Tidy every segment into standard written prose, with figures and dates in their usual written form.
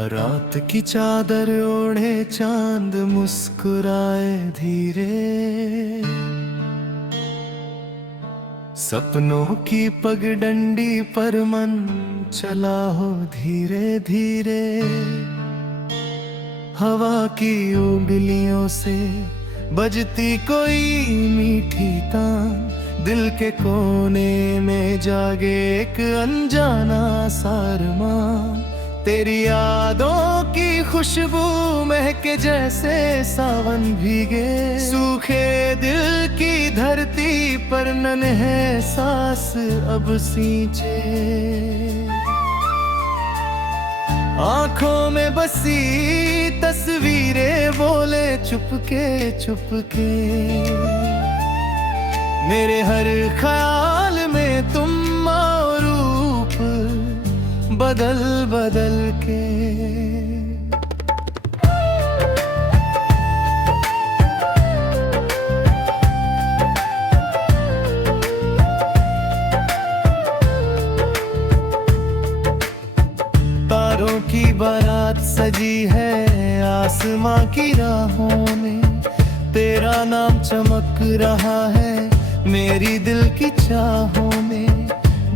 रात की चादर ओढ़े चांद मुस्कुराए धीरे, सपनों की पगडंडी पर मन चला हो धीरे धीरे। हवा की उंगलियों से बजती कोई मीठी तान, दिल के कोने में जागे एक अनजाना सारमान। तेरी यादों की खुशबू महके जैसे सावन भीगे, सूखे दिल की धरती पर नन्हे सांस अब सींचे। आंखों में बसी तस्वीरें बोले चुपके चुपके, मेरे हर ख्याल में तुम और रूप बदल बदल के। तारों की बारात सजी है आसमां की राहों में, तेरा नाम चमक रहा है मेरी दिल की चाहों में।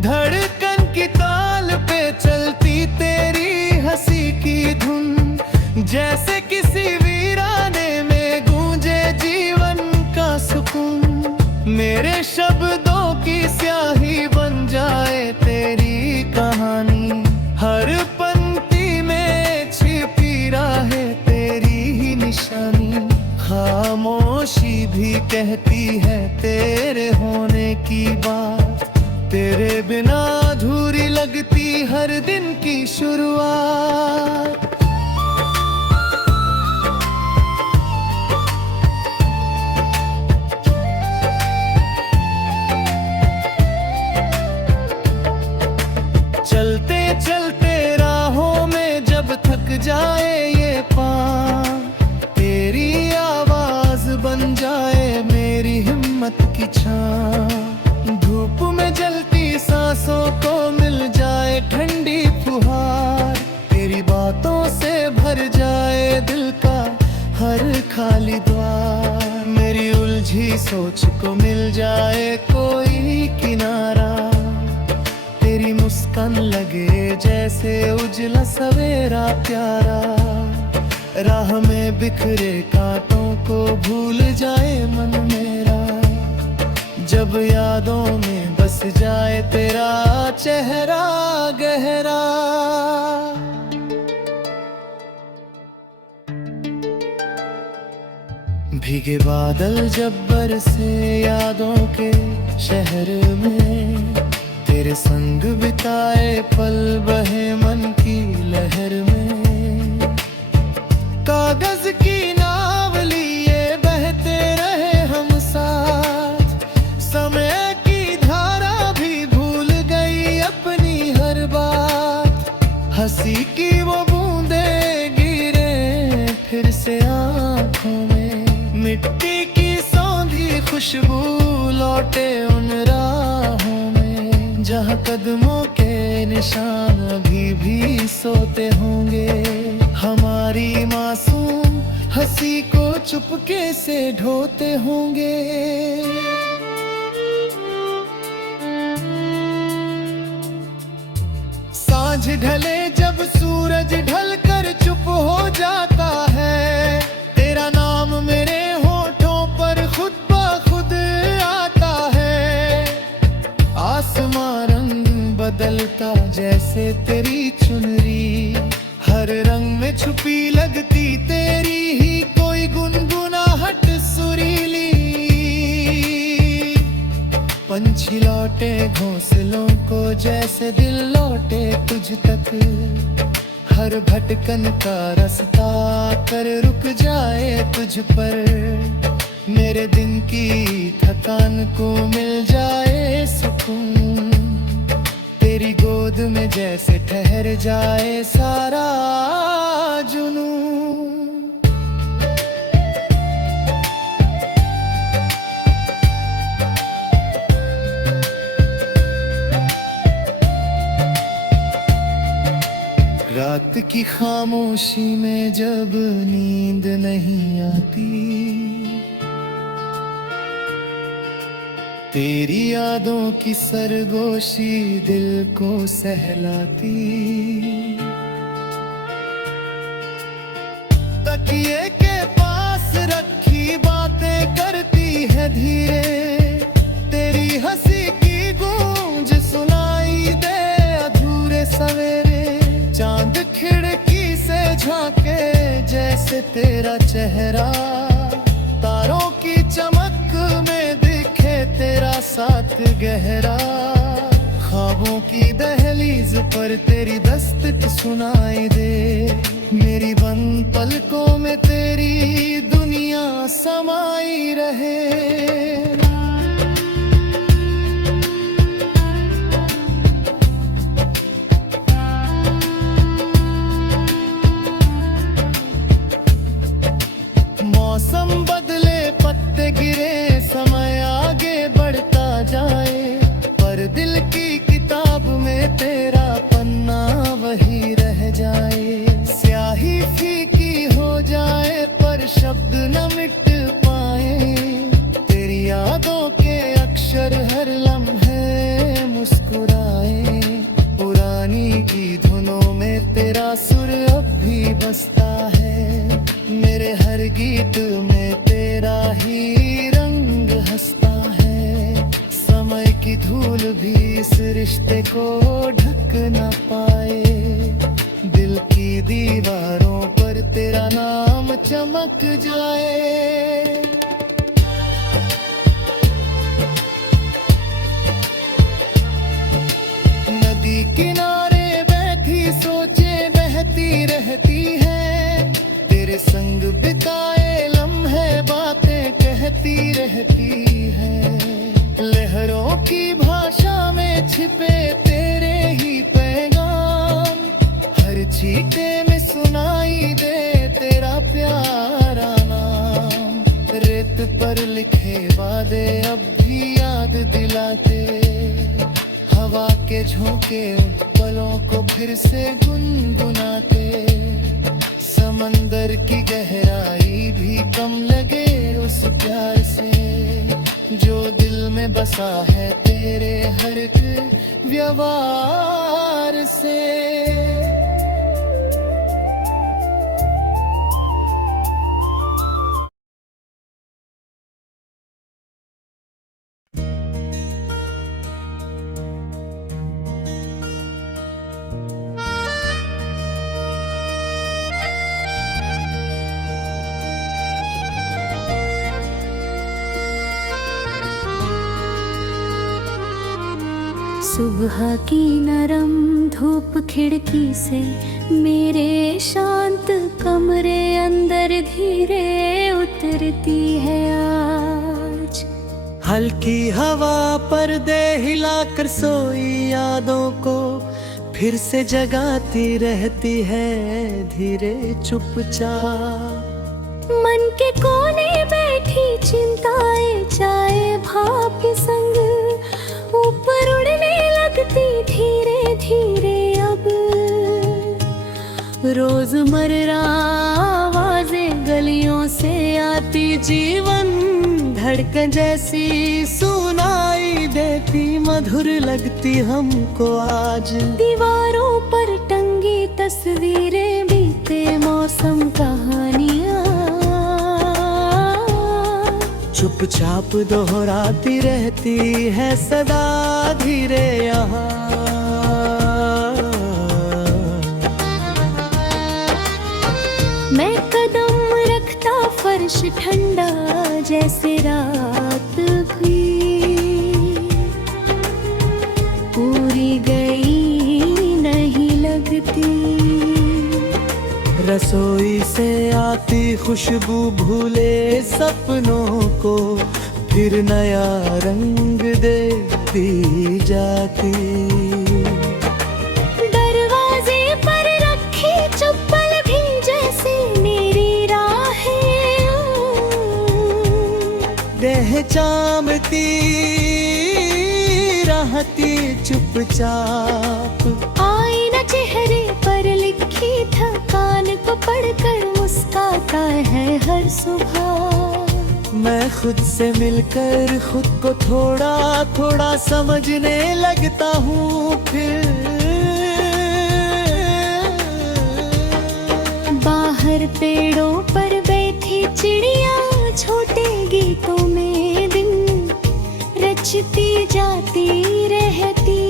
धड़कन की ताल पे चलती तेरी हंसी की धुन, जैसे किसी वीराने में गूंजे जीवन का सुकून। मेरे शब्दों की स्याही बन जाए तेरी कहानी, हर पंक्ति में छिपी राहे तेरी ही निशानी। खामोशी भी कहती है तेरे होने की बात, तेरे बिना अधूरी लगती हर दिन की शुरुआत। चलते चलते राहों में जब थक जाए ये पाँव, तेरी आवाज बन जाए मेरी हिम्मत की छाँव। धूप में जलती सांसों को मिल जाए ठंडी फुहार, तेरी बातों से भर जाए दिल का हर खाली द्वार। मेरी उलझी सोच को मिल जाए कोई किनारा, तेरी मुस्कान लगे जैसे उजला सवेरा प्यारा। राह में बिखरे कांटों को भूल जाए मन मेरा, जब यादों में बस जाए तेरा चेहरा गहरा। भीगे बादल जब बरसे यादों के शहर में, तेरे संग बिताए पल बहे मन की लहर में। कागज की नाव लिए बहते रहे हम साथ, समय की धारा भी भूल गई अपनी हर बात। हंसी की वो बूंदें गिरे फिर से आँखों में, मिट्टी की सौंधी खुशबू लौटे उन राहों में, जहाँ कदमों के निशान अभी भी सोते होंगे। हमारी मासूम हंसी को चुपके से ढोते होंगे। सांझ ढले जब सूरज ढलकर चुप हो जाता है, तेरा नाम मेरे होठों पर खुद ब खुद आता है। आसमां रंग बदलता जैसे तेरी चुनरी, हर रंग में छुपी लगती तेरी ही कोई गुनगुनाहट सुरीली। पंछी लौटे घोंसलों को जैसे दिल लौटे तुझ तक, हर भटकन का रास्ता कर रुक जाए तुझ पर। मेरे दिन की थकान को मिल जाए सुकून, तेरी गोद में जैसे ठहर जाए सारा जुनून। रात की खामोशी में जब नींद नहीं आती, तेरी यादों की सरगोशी दिल को सहलाती। तकिए के पास रखी बातें करती है धीरे, तेरी हंसी की गूंज सुनाई दे अधूरे सवेरे। चांद खिड़की से झांके जैसे तेरा चेहरा, तारों की चमक में दिखे तेरा साथ गहरा। ख्वाबों की दहलीज पर तेरी दस्तक सुनाई दे, मेरी बंद पलकों में तेरी दुनिया समाई रहे। मौसम बदले, पत्ते गिरे, समय आगे बढ़ता जाए, पर दिल की किताब में तेरा पन्ना वही रह जाए। स्याही फीकी हो जाए पर शब्द न मिट पाए, तेरी यादों के अक्षर हर लम्हे मुस्कुराए। पुरानी की धुनों में तेरा सुर अब भी बसता है, मेरे हर गीत में तेरा ही रंग हंसता है। समय की धूल भी इस रिश्ते को ढक न पाए, दिल की दीवारों पर तेरा नाम चमक जाए। नदी किनारे बैठी सोचे बहती रहती है, तेरे संग बिताए लम्हे बातें कहती रहती है। लहरों की भाषा में छिपे तेरे ही पैगाम, हर छींटे में सुनाई दे तेरा प्यारा नाम। रेत पर लिखे वादे अब भी याद दिलाते, हवा के झोंके उन पलों को फिर से गुनगुनाते। समंदर की गहराई भी कम लगे उस प्यार से, जो दिल में बसा है तेरे हर एक व्यवहार से। सुबह की नरम धूप खिड़की से मेरे शांत कमरे अंदर धीरे उतरती है आज। हल्की हवा पर्दे हिलाकर सोई यादों को फिर से जगाती रहती है धीरे चुपचाप। मन के कोने बैठी चिंताएं चाहे भाप के संग ऊपर उड़ने लगती धीरे धीरे अब। रोजमर्रा आवाजें गलियों से आती, जीवन धड़कन जैसी सुनाई देती, मधुर लगती हमको आज। दीवारों पर टंगी तस्वीरें बीते मौसम कहानियाँ चुपचाप दोहराती रहती है सदा धीरे यहाँ। मैं कदम रखता फर्श ठंडा जैसे रात हुई पूरी गई नहीं लगती। रसोई से आती खुशबू भूले सपनों को फिर नया रंग देती जाती। दरवाजे पर रखी चप्पल भी जैसे मेरी राहें पहचानती रहती चुपचाप। आईना चेहरे पर लिखी थकान को पढ़कर मुस्काता है हर सुबह। मैं खुद से मिलकर खुद को थोड़ा थोड़ा समझने लगता हूँ फिर। बाहर पेड़ों पर बैठी चिड़िया छोटे गीतों में दिन रचती जाती रहती।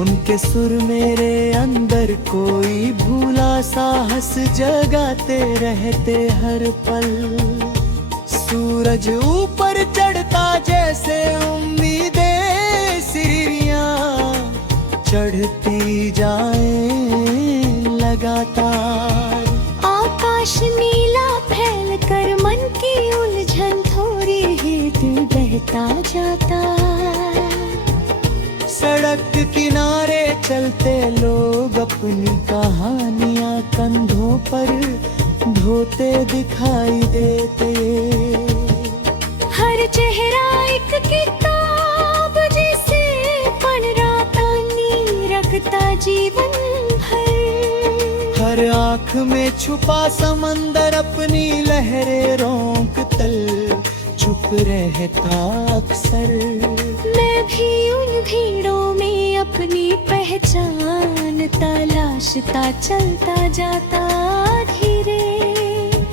उनके सुर मेरे अंदर कोई भूला साहस जगाते रहते हर पल। सूरज ऊपर चढ़ता जैसे उम्मीदें सिरियां चढ़ती जाएं लगातार। आकाश नीला फैल कर मन की उलझन थोड़ी ही दिल बहता जाता। सड़क किनारे चलते लोग अपनी कहानियां कंधों पर ढोते दिखाई देते। हर चेहरा एक किताब जिसे पढ़ रहा नी रखता जीवन भर। हर आँख में छुपा समंदर अपनी लहरें रोक तल चुप रहता अक्सर। मैं भी उन भीड़ों में अपनी पहचान तलाशता चलता जाता धीरे।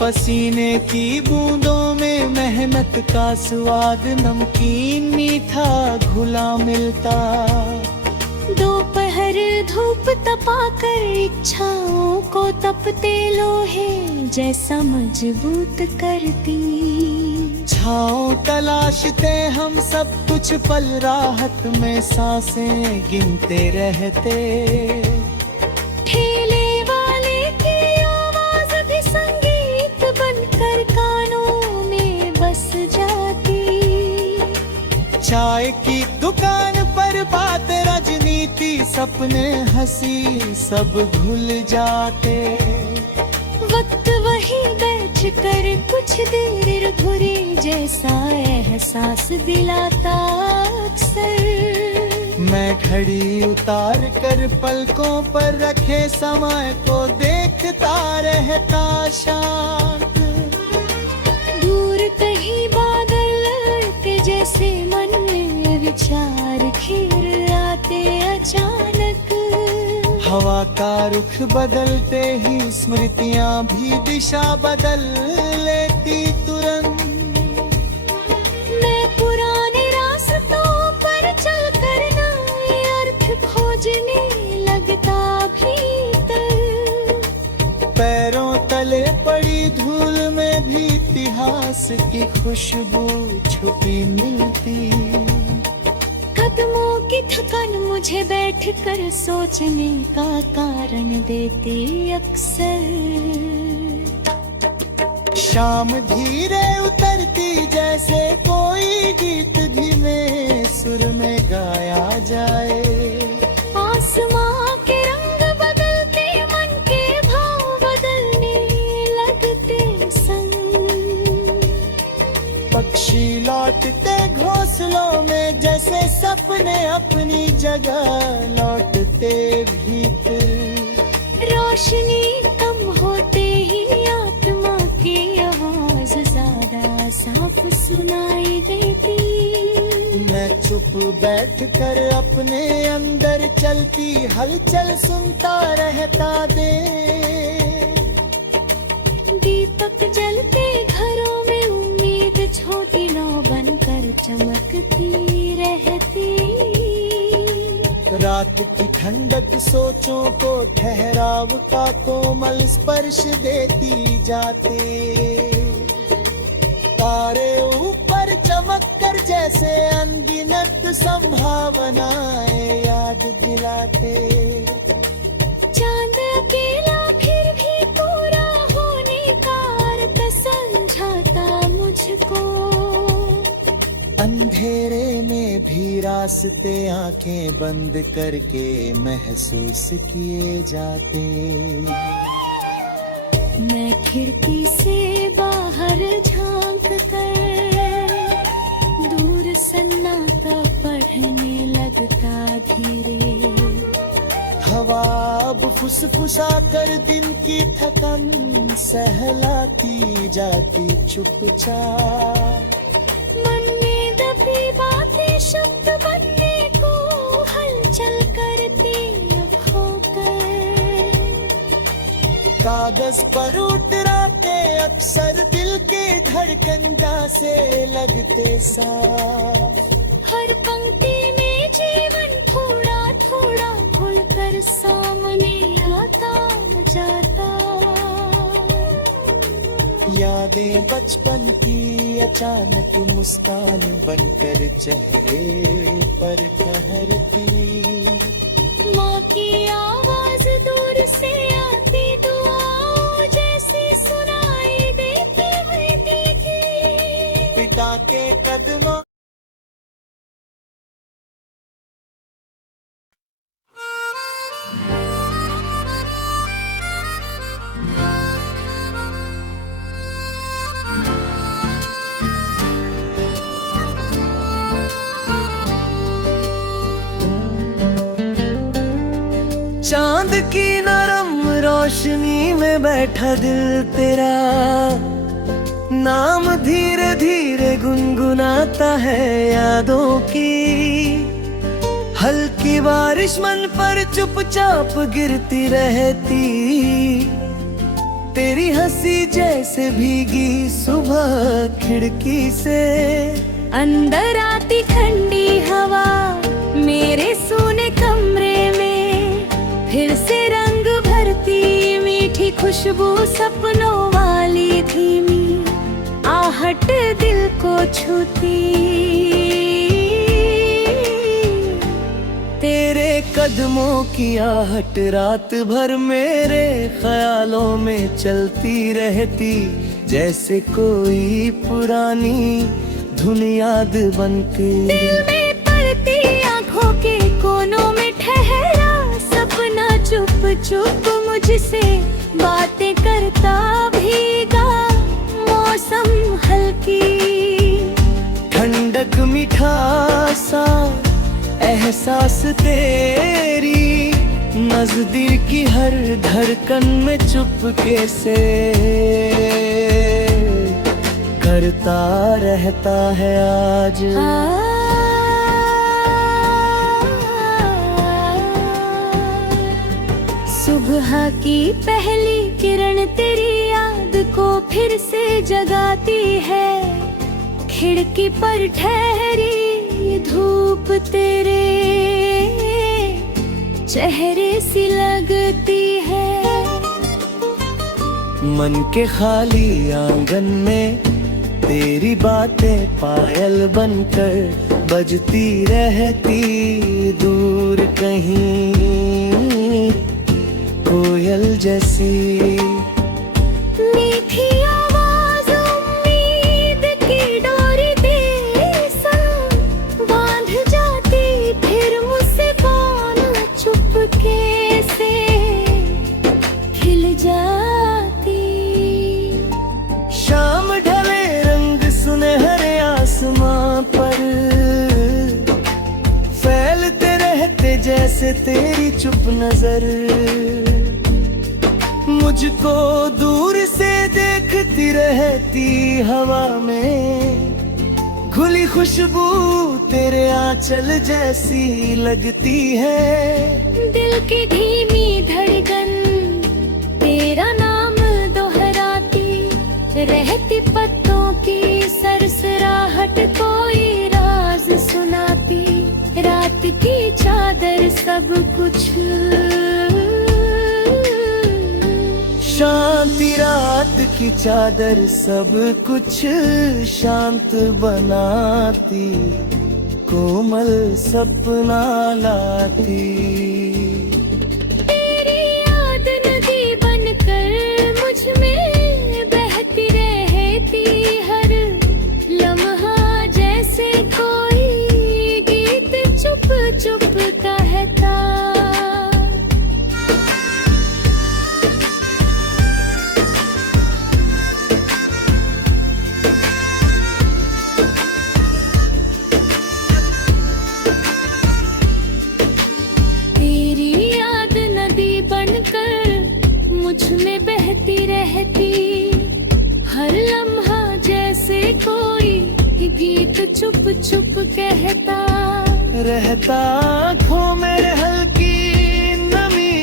पसीने की बूंदों में मेहनत का स्वाद नमकीन मीठा घुला मिलता। दोपहर धूप तपाकर इच्छाओं को तपते लोहे जैसा मजबूत करती। छाँव तलाशते हम सब कुछ पल राहत में सांसें गिनते रहते। ठेले वाले की आवाज भी संगीत बनकर कानों में बस जाती। चाय की दुकान पर बात राजनीति सपने हंसी सब भूल जाते। वक्त वही बैठ कर कुछ देर अधूरी जैसा एहसास दिलाता अक्सर। मैं घड़ी उतार कर पलकों पर रखे समय को देखता रहता शांत। दूर कहीं बादल के जैसे मन में विचार घिर आते अचानक। हवा का रुख बदलते ही स्मृतियां भी दिशा बदल लेती तुरंत। मैं पुराने रास्तों पर चलकर नए अर्थ खोजने लगता भीतर। पैरों तले पड़ी धूल में भी इतिहास की खुशबू छुपी मिलती। कदमों की थकान मुझे बैठकर सोचने का कारण देती अक्सर। शाम धीरे उतरती जैसे कोई गीत धीमे सुर में गाया जाए। आसमां के रंग बदलते मन के भाव बदलने लगते संग। पक्षी लौटते घोंसलों में जैसे सपने अपनी जगह लौटते भीतर। रोशनी कम होते ही आत्मा की आवाज ज्यादा साफ सुनाई देती। मैं चुप बैठकर अपने अंदर चलती हलचल सुनता रहता दे। दीपक जलते घरों में उम्मीद छोटी नौ बनकर चमकती रहती। रात की ठंडक सोचों को ठहराव का कोमल स्पर्श देती जाते। तारे ऊपर चमक कर जैसे अनगिनत संभावनाएं याद दिलाते। चांद अकेला फिर भी पूरा होने का अर्थ समझाता मुझको। अंधेरे में भी रास्ते आंखें बंद करके महसूस किए जाते। मैं खिड़की से बाहर झांक कर दूर सन्नाटा पढ़ने लगता धीरे। हवा अब फुसफुसा कर दिन की थकन सहलाती जाती चुपचाप। मन में दबी बातें शब्द बनने को हलचल करती अब होकर। कागज पर उतराते अक्सर दिल के धड़कन से लगते साफ। हर पंक्ति में जीवन थोड़ा थोड़ा खुलकर सामने आता जाता। यादें बचपन की अचानक मुस्कान बनकर चेहरे पर ठहरती। माँ की आवाज दूर से आती दुआओं जैसे सुनाई देती हुई थी। पिता के कदमों चांद की नरम रोशनी में बैठा दिल तेरा, नाम धीरे धीरे गुनगुनाता है यादों की। हल्की बारिश मन पर चुपचाप गिरती रहती, तेरी हंसी जैसे भीगी सुबह खिड़की से। अंदर आती ठंडी हवा मेरे सोने कमरे में, फिर से रंग भरती मीठी खुशबू सपनों वाली धीमी आहट दिल को छूती। तेरे कदमों की आहट रात भर मेरे ख्यालों में चलती रहती, जैसे कोई पुरानी धुन याद बनके। दिल में पड़ती आँखों के कोनों में ठहरा सपना, चुप चुप मुझसे बातें करता भीगा मौसम हल्की। ठंडक मीठा सा एहसास तेरी, नजदीकी हर धड़कन में चुपके से करता रहता है आज। सुबह की पहली किरण तेरी याद को फिर से जगाती है। खिड़की पर ठहरी धूप तेरे चेहरे सी लगती है। मन के खाली आंगन में तेरी बातें पायल बनकर बजती रहती, दूर कहीं कोयल जैसी। मीठी आवाज उम्मीद की डोरी दे संग बांध जाती, फिर मुझसे बान चुपके से खिल जाती। शाम ढले रंग सुनहरे आसमां पर फैलते रहते जैसे तेरी चुप नजर। मुझको दूर से देखती रहती हवा में, घुली खुशबू तेरे आंचल जैसी लगती है। दिल की धीमी धड़कन तेरा नाम दोहराती रहती, पत्तों की सरसराहट कोई राज सुनाती। रात की चादर सब कुछ शांति, रात की चादर सब कुछ शांत बनाती, कोमल सपना लाती। तेरी याद नदी बनकर मुझ में बहती रहती, हर लम्हा जैसे कोई गीत चुप चुप कहता। चुप कहता रहता आँखों में हल्की नमी,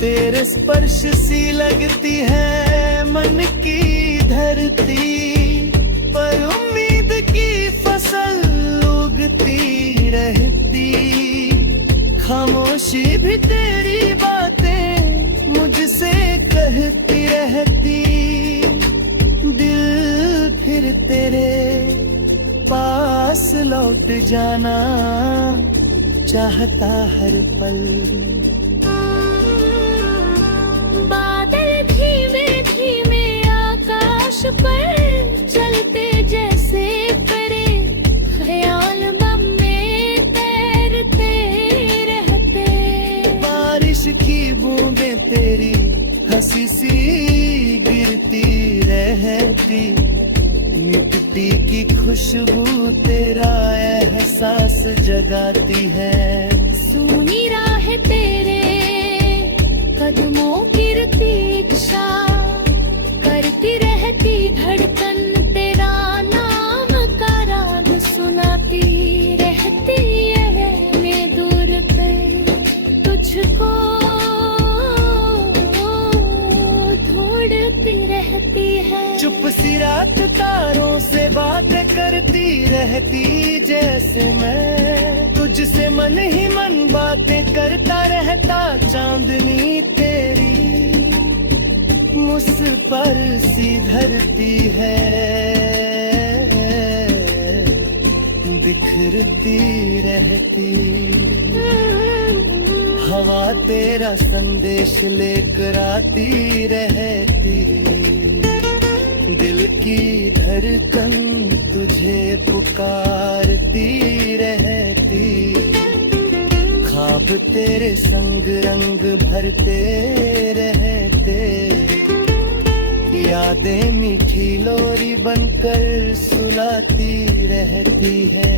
तेरे स्पर्श सी लगती है मन की धरती, पर उम्मीद की फसल उगती रहती। खामोशी भी तेरी बातें मुझसे कहती रहती, दिल फिर तेरे पास लौट जाना चाहता हर पल। बादल धीमे धीमे आकाश पर चलते जैसे परे, ख्याल बम में तैरते रहते। बारिश की बूंदें तेरी हंसी सी गिरती रहती, मिट्टी की खुशबू तेरा एहसास जगाती है। सुनी राह तेरे कदमों की प्रतीक्षा करती रहती, धड़कन तेरा नाम का राग सुनाती रहती है। मैं दूर पे तुझको ढूंढती रहती है। चुप सी रात तारों से बातें करती रहती, जैसे मैं तुझसे मन ही मन बातें करता रहता। चांदनी तेरी मुझ पर सी धरती है, बिखरती रहती। हवा तेरा संदेश लेकर आती रहती, दिल की धड़कन तुझे पुकारती रहती। ख्वाब तेरे संग रंग भरते रहते, यादें मीठी लोरी बनकर सुलाती रहती है।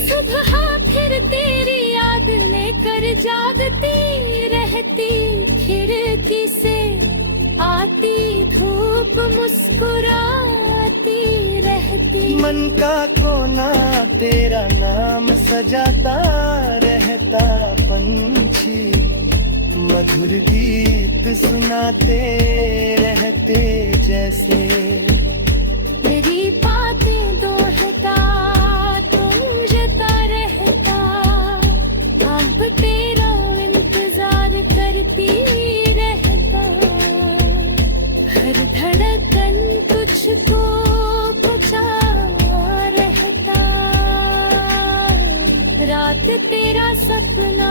सुबह फिर तेरी याद लेकर जागती रहती, खिड़की से आती धूप मुस्कुराती रहती। मन का कोना तेरा नाम सजाता रहता, पंछी मधुर गीत सुनाते रहते जैसे। तेरी बातें दोहता गूंजता रहता, अब तेरा इंतजार करती रहता। हर धड़कन तुझको पुछा रहता, रात तेरा सपना